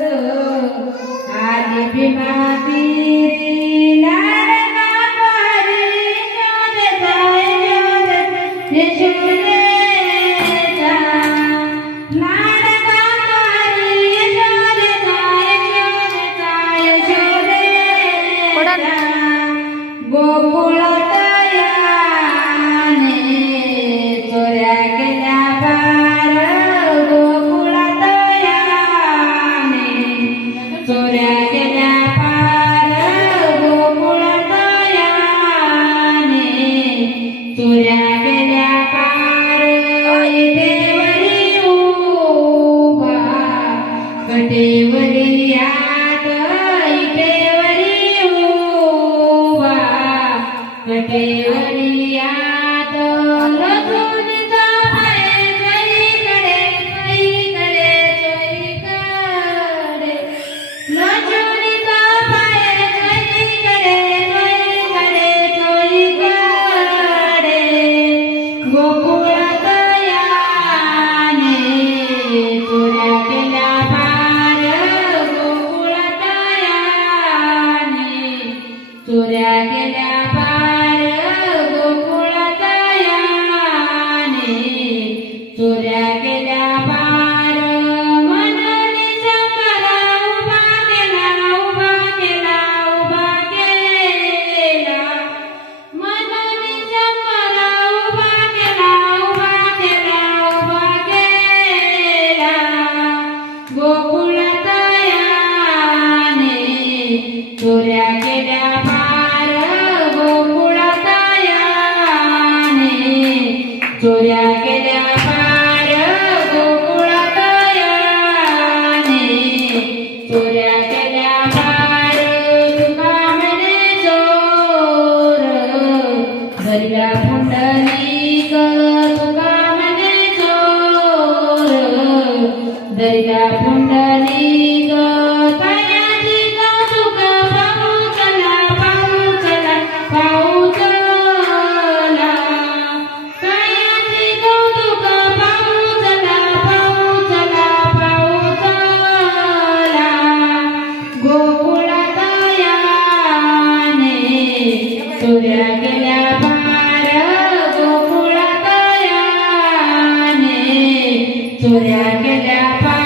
आली भीमा तीरी लाडका पारी शोधताय यशोदेचा लाडका पारी शोधताय यशोदेचा गोकुळात याने चोऱ्या केल्या पार गोकुळात याने चोऱ्या केल्या पार गोकुळात याने चोऱ्या केल्या पार इटेवरी उभा कटेवरी आत इटेवरी उभा कटेवरी आत लचुनीचा पाय चोहीकडे चोहीकडे चोहीकडे लचुनीचा पाय चोहीकडे चोहीकडे चोहीकडे गोकुळात याने चोऱ्या केल्या पार गोकुळात याने चोऱ्या केल्या पार गोकुळात याने चोऱ्या केल्या पार मननी शंकरा उभा केला उभा केला उभा केला मननी शंकरा उभा केला उभा केला उभा केला गोकुळात याने चोऱ्या केल्या पार गोकुळात याने चोऱ्या केल्या पार गोकुळात याने चोऱ्या केल्या पार तुका म्हणे चोर धरला पुंडलिक तुका म्हणे चोर धरला पुंडलिक तयाची कौतुक पाहू चला पाहू चला पाहू चला तयाची कौतुक पाहू चला पाहू चला पाहू चला गोकुळात याने चोऱ्या केल्या पार गोकुळात याने चोऱ्या केल्या पार